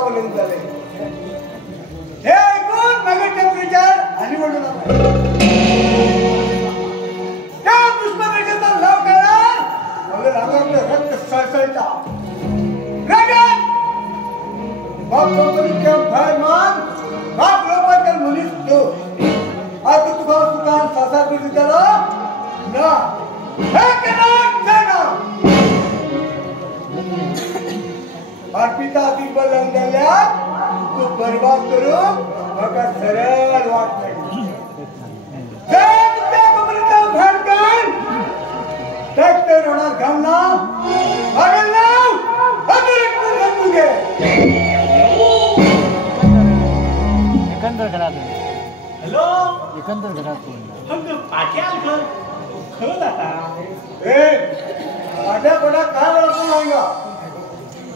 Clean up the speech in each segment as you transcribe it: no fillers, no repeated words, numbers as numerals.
वळून झाले हे ऐकून माझे टेम्परेचर आणि म्हणून त्या पुष्परेषेचा लाव करणार मग रागातलं रक्त सळसळता रागात बाप कंपनीच्या भयमान बाप लोकांच्या मुलीस तो आता तुका सुकान सासा करून दिला ना हे कनाट जाना अर्पिता ती बलंगल्या तू बर्बाद करून मका सरळ वाट नाही जग त्या कंपनीचा भडकन तक ते रोडा घालना मागल नाव अतिरिक्त समजून घे एकंदर घरात हॅलो एकंदर घरात हंग पाट्याल घर खरं आता ए माझ्या बडा काय वळखून लावला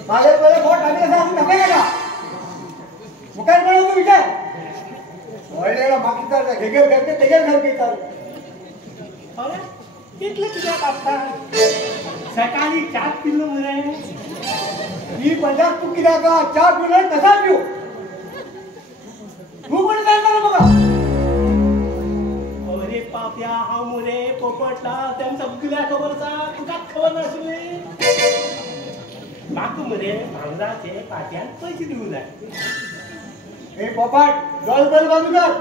माझे पहिले बोट आले असं आपण नका गेला मुकाय पडू तू विचार वळलेला मागीचा घेगेल करते तेगेल घर घेतात अरे इथलं तुझ्या कापता सकाळी चहा पिल्लो म्हणे ही पंजाब तू किती का चहा पिऊन कसा पिऊ तू पण जाणार बघा अरे पाप्या हा मुरे पोपटला त्यांचा सगळ्या खबरचा तुका खबर नसली बाकू मरे भांगराचे पाट्यान पैसे देऊ जाय हे पोपाट जळ बल बांधू कर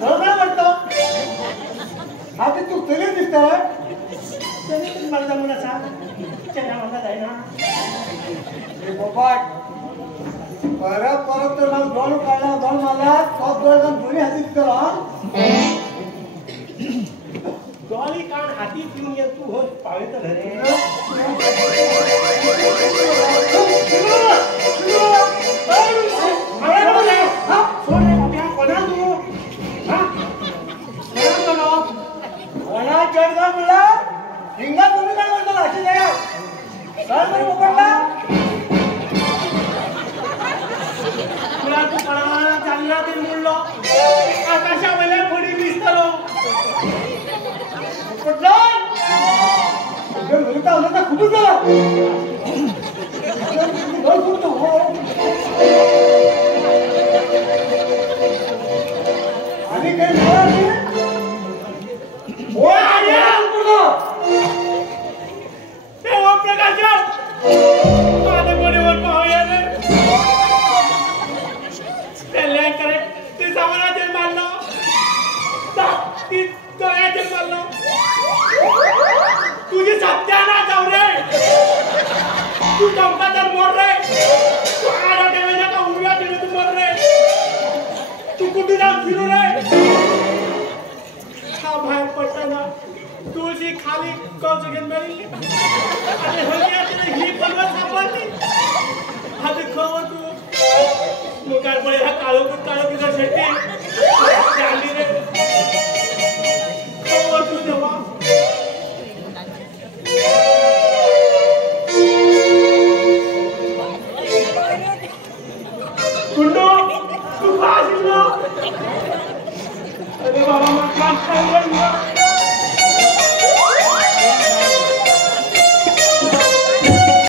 जळ करतो आता तू तरी दिसतोय तरी मला जमून असा चला मला जाय ना हे पोपाट परत परत तर मला दोन काढला दोन मला पाच दोन दोन्ही हाती दिसतो डॉली कान हाती पिऊन ये तू हो पावे तर रे हिंगा तुम्ही काय म्हणता अशी नाही काय बरं पकडला तुला तू पळा चालला ते मुळलो आकाशा वेळे फोडी दिसतलो पकडला जर मुलगा आला तर खूपच झाला आणि काही तुझी सत्याना जाऊ रे तू चौका तर मोड रे तू आडा ठेवायला का उडव्या ठेवे तू मर रे तू कुठे जाऊन फिरू रे हा बाहेर पडताना तुळशी खाली कवच घेऊन मिळली आणि हल्ली ही पलवत सापडली हा खबर तू मुखार पडे हा काळो तुझा शेट्टी चालली रे खबर तू जेव्हा कुंडू तू का अरे बाबा मग काम